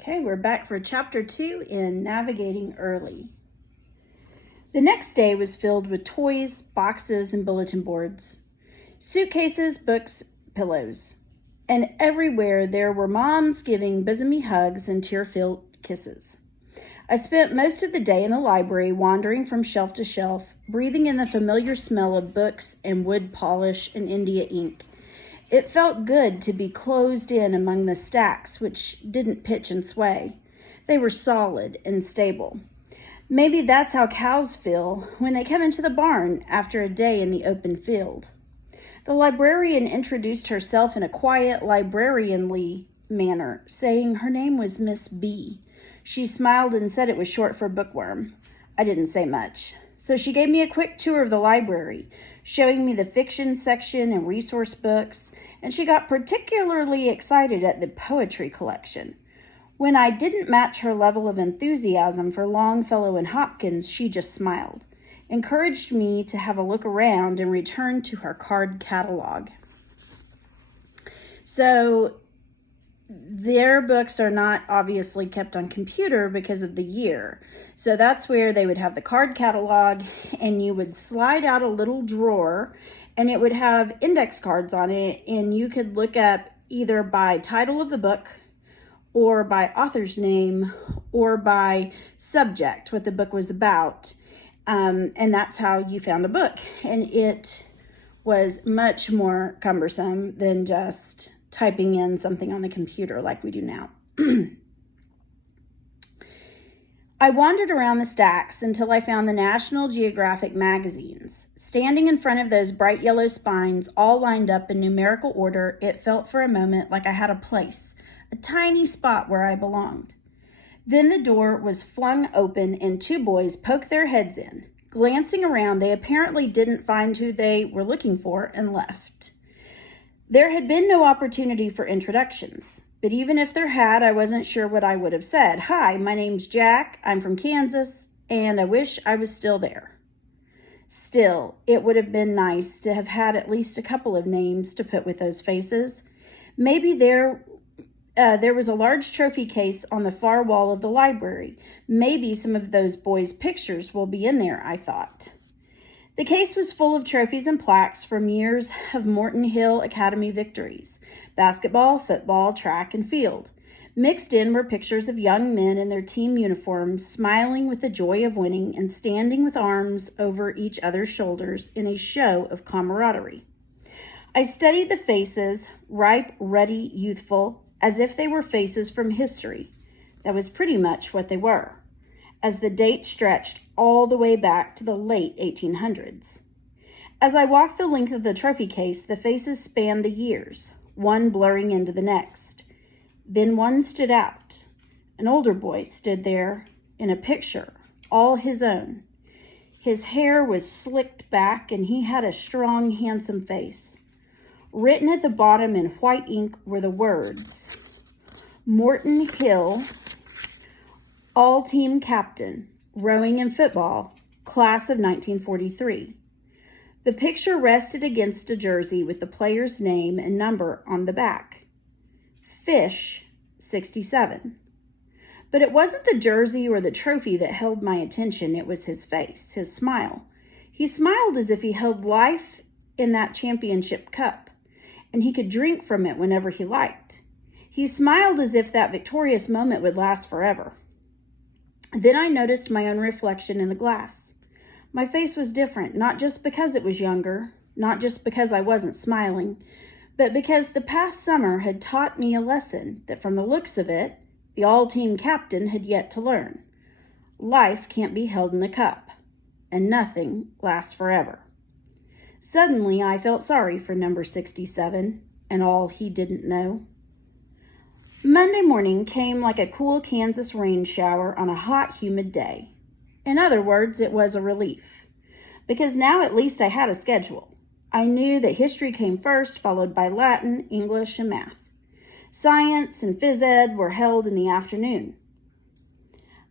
Okay, we're back for chapter 2 in Navigating Early. The next day was filled with toys, boxes, and bulletin boards, suitcases, books, pillows, and everywhere there were moms giving bosomy hugs and tear-filled kisses. I spent most of the day in the library, wandering from shelf to shelf, breathing in the familiar smell of books and wood polish and India ink. It felt good to be closed in among the stacks, which didn't pitch and sway. They were solid and stable. Maybe that's how cows feel when they come into the barn after a day in the open field. The librarian introduced herself in a quiet, librarianly manner, saying her name was Miss B. She smiled and said it was short for bookworm. I didn't say much. So she gave me a quick tour of the library, showing me the fiction section and resource books, and she got particularly excited at the poetry collection. When I didn't match her level of enthusiasm for Longfellow and Hopkins, she just smiled, encouraged me to have a look around, and returned to her card catalog. So their books are not obviously kept on computer because of the year. So that's where they would have the card catalog, and you would slide out a little drawer and it would have index cards on it, and you could look up either by title of the book or by author's name or by subject, what the book was about. And that's how you found a book. And it was much more cumbersome than just typing in something on the computer like we do now. I wandered around the stacks until I found the National Geographic magazines. Standing in front of those bright yellow spines, all lined up in numerical order, it felt for a moment like I had a place, a tiny spot where I belonged. Then the door was flung open and two boys poked their heads in. Glancing around, they apparently didn't find who they were looking for and left. There had been no opportunity for introductions, but even if there had, I wasn't sure what I would have said. Hi, my name's Jack, I'm from Kansas, and I wish I was still there. Still, it would have been nice to have had at least a couple of names to put with those faces. Maybe there was a large trophy case on the far wall of the library. Maybe some of those boys' pictures will be in there, I thought. The case was full of trophies and plaques from years of Morton Hill Academy victories, basketball, football, track, and field. Mixed in were pictures of young men in their team uniforms, smiling with the joy of winning and standing with arms over each other's shoulders in a show of camaraderie. I studied the faces, ripe, ruddy, youthful, as if they were faces from history. That was pretty much what they were, as the date stretched all the way back to the late 1800s. As I walked the length of the trophy case, the faces spanned the years, one blurring into the next. Then one stood out. An older boy stood there in a picture, all his own. His hair was slicked back, and he had a strong, handsome face. Written at the bottom in white ink were the words, Morton Hill, all-team captain, rowing and football, class of 1943. The picture rested against a jersey with the player's name and number on the back. Fish, 67. But it wasn't the jersey or the trophy that held my attention. It was his face, his smile. He smiled as if he held life in that championship cup, and he could drink from it whenever he liked. He smiled as if that victorious moment would last forever. Then I noticed my own reflection in the glass. My face was different, not just because it was younger, not just because I wasn't smiling, but because the past summer had taught me a lesson that, from the looks of it, the all-team captain had yet to learn. Life can't be held in a cup, and nothing lasts forever. Suddenly, I felt sorry for number 67 and all he didn't know. Monday morning came like a cool Kansas rain shower on a hot, humid day. In other words, it was a relief, because now at least I had a schedule. I knew that history came first, followed by Latin, English, and math. Science and phys ed were held in the afternoon.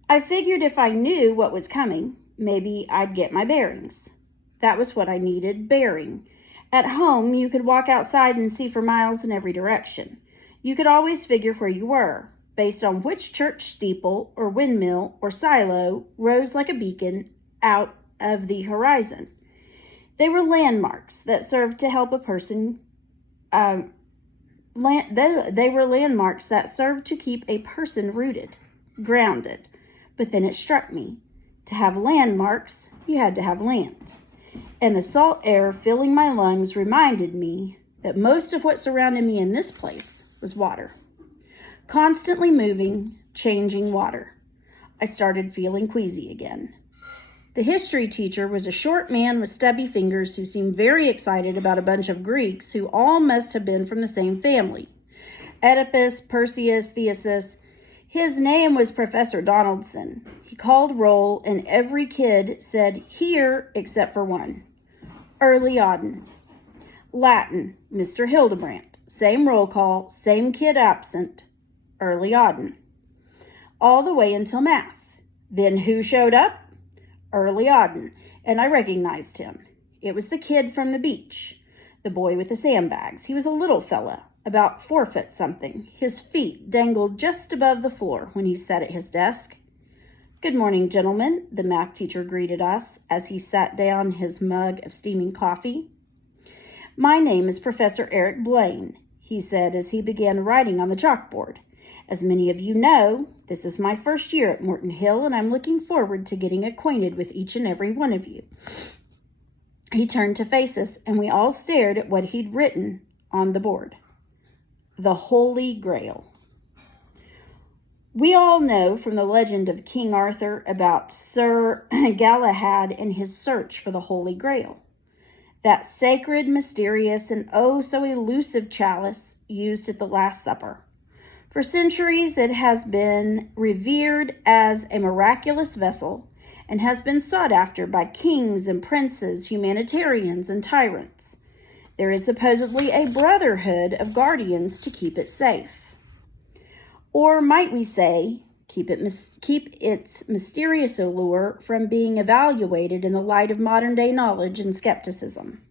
I figured if I knew what was coming, maybe I'd get my bearings. That was what I needed, bearing. At home, you could walk outside and see for miles in every direction. You could always figure where you were. based on which church steeple or windmill or silo rose like a beacon out of the horizon. They were landmarks that served to help a person. They were landmarks that served to keep a person rooted, grounded. But then it struck me, to have landmarks, you had to have land. And the salt air filling my lungs reminded me that most of what surrounded me in this place was water. Constantly moving, changing water. I started feeling queasy again. The history teacher was a short man with stubby fingers who seemed very excited about a bunch of Greeks who all must have been from the same family. Oedipus, Perseus, Theseus. His name was Professor Donaldson. He called roll, and every kid said here except for one. Early Auden. Latin, Mr. Hildebrandt. Same roll call, same kid absent. Early Auden. All the way until math. Then who showed up? Early Auden, and I recognized him. It was the kid from the beach, the boy with the sandbags. He was a little fella, about 4 foot something. His feet dangled just above the floor when he sat at his desk. Good morning, gentlemen, the math teacher greeted us as he sat down his mug of steaming coffee. My name is Professor Eric Blaine, he said as he began writing on the chalkboard. As many of you know, this is my first year at Morton Hill, and I'm looking forward to getting acquainted with each and every one of you. He turned to face us, and we all stared at what he'd written on the board. The Holy Grail. We all know from the legend of King Arthur about Sir Galahad and his search for the Holy Grail. That sacred, mysterious, and oh so elusive chalice used at the Last Supper. For centuries, it has been revered as a miraculous vessel and has been sought after by kings and princes, humanitarians, and tyrants. There is supposedly a brotherhood of guardians to keep it safe. Or might we say, keep its mysterious allure from being evaluated in the light of modern-day knowledge and skepticism.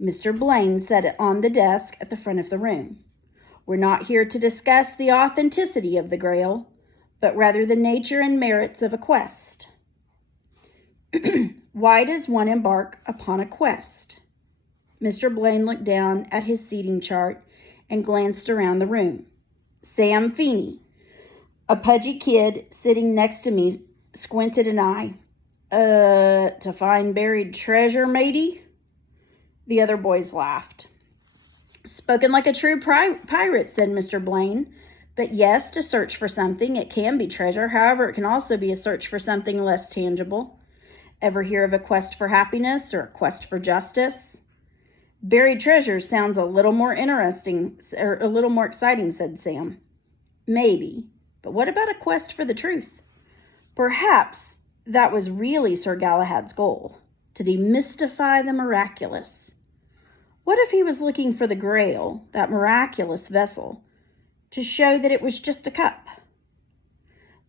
Mr. Blaine set it on the desk at the front of the room. We're not here to discuss the authenticity of the Grail, but rather the nature and merits of a quest. Why does one embark upon a quest? Mr. Blaine looked down at his seating chart and glanced around the room. Sam Feeney, a pudgy kid sitting next to me, squinted an eye. To find buried treasure, matey? The other boys laughed. Spoken like a true pirate, said Mr. Blaine. But yes, to search for something, it can be treasure. However, it can also be a search for something less tangible. Ever hear of a quest for happiness or a quest for justice? Buried treasure sounds a little more interesting, or a little more exciting, said Sam. Maybe, but what about a quest for the truth? Perhaps that was really Sir Galahad's goal, to demystify the miraculous. What if he was looking for the Grail, that miraculous vessel, to show that it was just a cup?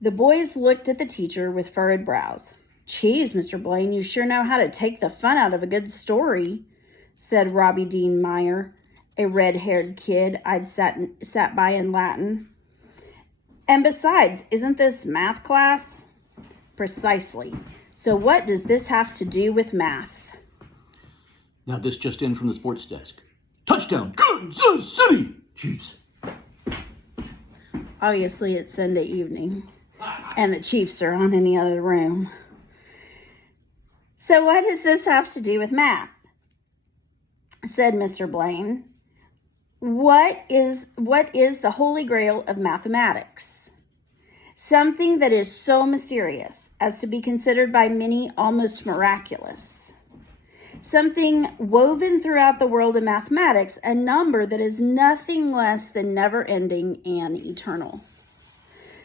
The boys looked at the teacher with furrowed brows. Geez, Mr. Blaine, you sure know how to take the fun out of a good story, said Robbie Dean Meyer, a red-haired kid I'd sat by in Latin. And besides, isn't this math class? Precisely. So what does this have to do with math? Now this just in from the sports desk. Touchdown, Kansas City Chiefs. Obviously, it's Sunday evening, and the Chiefs are on in the other room. So what does this have to do with math? Said Mr. Blaine. What is the Holy Grail of mathematics? Something that is so mysterious as to be considered by many almost miraculous. Something woven throughout the world of mathematics, a number that is nothing less than never-ending and eternal.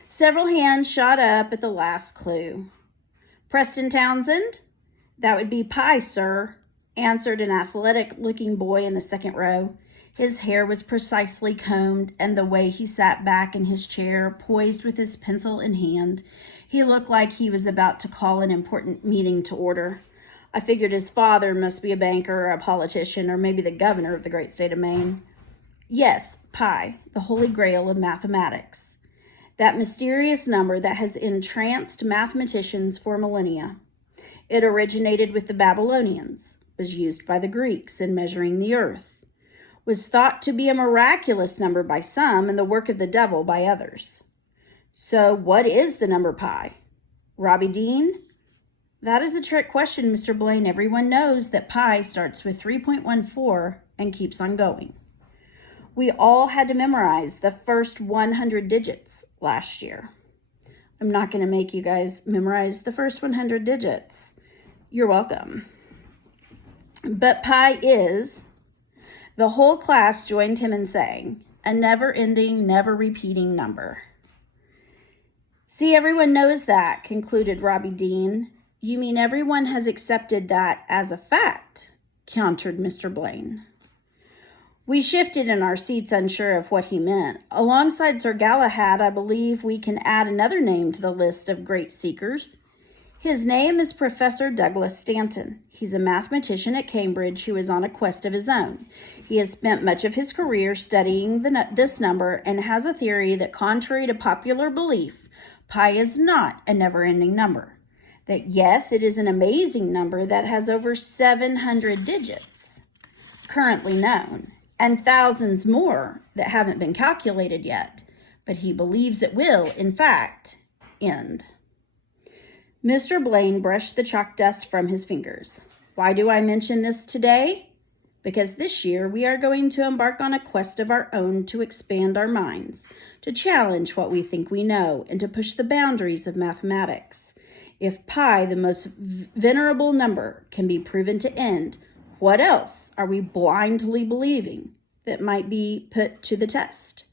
Several hands shot up at the last clue. Preston Townsend? That would be pi, sir, answered an athletic-looking boy in the second row. His hair was precisely combed, and the way he sat back in his chair, poised with his pencil in hand, he looked like he was about to call an important meeting to order. I figured his father must be a banker or a politician or maybe the governor of the great state of Maine. Yes, pi, the Holy Grail of mathematics. that mysterious number that has entranced mathematicians for millennia. It originated with the Babylonians, was used by the Greeks in measuring the earth, was thought to be a miraculous number by some and the work of the devil by others. So what is the number pi? Robbie Dean? That is a trick question, Mr. Blaine. Everyone knows that pi starts with 3.14 and keeps on going. We all had to memorize the first 100 digits last year. I'm not going to make you guys memorize the first 100 digits. You're welcome. But pi is, the whole class joined him in saying, a never-ending, never-repeating number. See, everyone knows that, concluded Robbie Dean. You mean everyone has accepted that as a fact, countered Mr. Blaine. We shifted in our seats, unsure of what he meant. Alongside Sir Galahad, I believe we can add another name to the list of great seekers. His name is Professor Douglas Stanton. He's a mathematician at Cambridge who is on a quest of his own. He has spent much of his career studying this number and has a theory that, contrary to popular belief, pi is not a never-ending number. That yes, it is an amazing number that has over 700 digits currently known, and thousands more that haven't been calculated yet, but he believes it will, in fact, end. Mr. Blaine brushed the chalk dust from his fingers. Why do I mention this today? Because this year we are going to embark on a quest of our own to expand our minds, to challenge what we think we know, and to push the boundaries of mathematics. If pi, the most venerable number, can be proven to end, what else are we blindly believing that might be put to the test?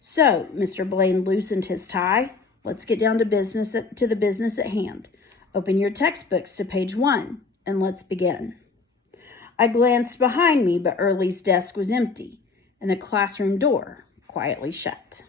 So, Mr. Blaine loosened his tie. Let's get down to the business at hand. Open your textbooks to page 1, and let's begin. I glanced behind me, but Early's desk was empty, and the classroom door quietly shut.